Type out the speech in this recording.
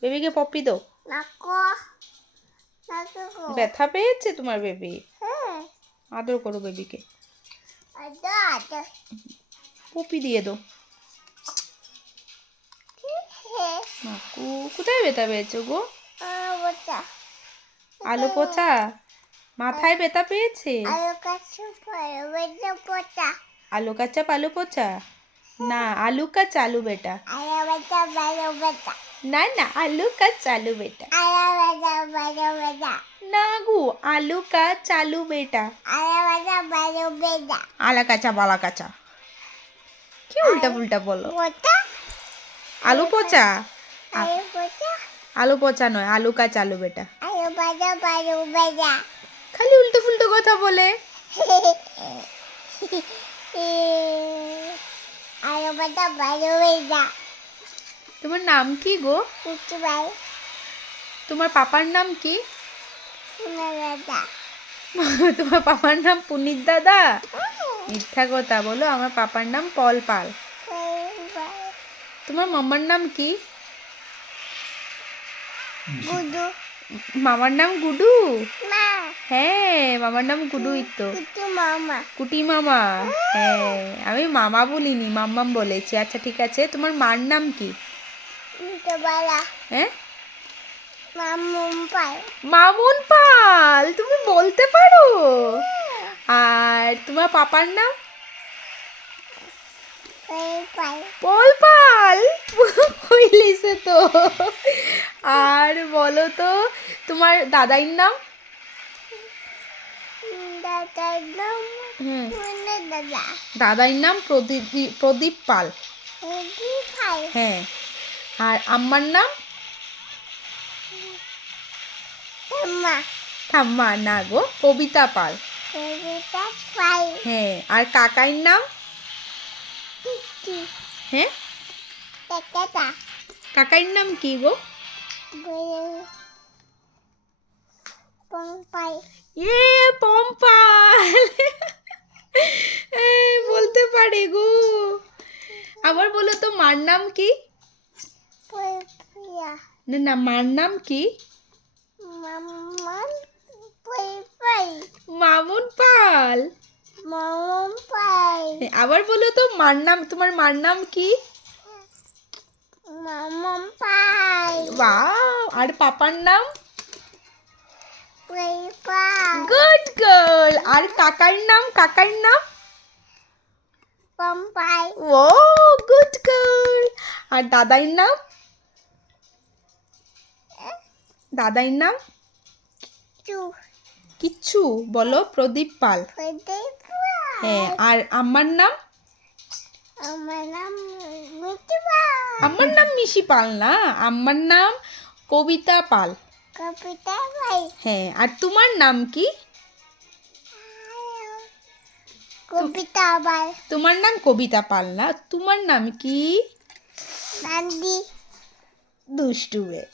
বেবিকে পপি দাও। ব্যথা পেয়েছে তোমার বেবি? আদর করো বেবিকে, পপি দিয়ে দাও। মাকু কোথায় ব্যথা পেয়েছো গো? আলু পচা মাথায় ব্যথা পেয়েছে? আলু কাচ্চা আলু পচা না, আলু কা চালু বেটা। না না, আলু কা চালু বেটা না গো, আলু কা চালু বেটা। আলা কাঁচা বালা কাঁচা, কি উল্টা পুল্টা বলো? আলু পচা, আলু পচা নয়, আলু কা চালু বেটা। খালি উল্টো ফুল্টো কথা বলে। তোমার নাম কি গো? তোমার পাপার নাম কি? তোমার পাপার নাম পুনিত দাদা? মিথ্যা কথা বলো, আমার পাপার নাম পল পাল। তোমার মামার নাম কি? মামার নাম গুডু? হ্যাঁ, মামার নাম গুডুই তো। কুটি মামা। হ্যাঁ, আমি মামা বলিনি, মাম্মাম বলেছি। আচ্ছা ঠিক আছে, তোমার মার নাম কি? হ্যাঁ, মামুন পাল। তুমি বলতে পারো? আর তোমার পাপার নাম? পল পাল। কইলিছে তো। আর বলো তো, তোমার দাদাইর নাম? দাদাইর নাম প্রদীপ পাল। হ্যাঁ, আর আম্মার নাম? ঠাম্মা না গো, কবিতা পাল। হ্যাঁ, আর কাকাইর নাম? হ্যাঁ, কাকাইর নাম কি গো? পম্পাল। বলতে পারে গো। আবার বলো তো, মার নাম কি? না না, মার নাম কি? মামুন পাল। আবার বলো তো, মার নাম, তোমার মার নাম কি? ওয়াও, আর পাপার নাম? Good girl. আর কাকার নাম? কাকার নাম? ও, গুড গার্ল। আর দাদাইর নাম? দাদাইর নাম? কিচ্ছু বলো, প্রদীপ পাল। হ্যাঁ, আর আম্মার নাম? আম্মার নাম মিশি পাল না, আম্মার নাম কবিতা পাল। হ্যাঁ, আর তোমার নাম কি? তোমার নাম কবিতা পাল না, তোমার নাম কি? দুষ্টু মেয়ে।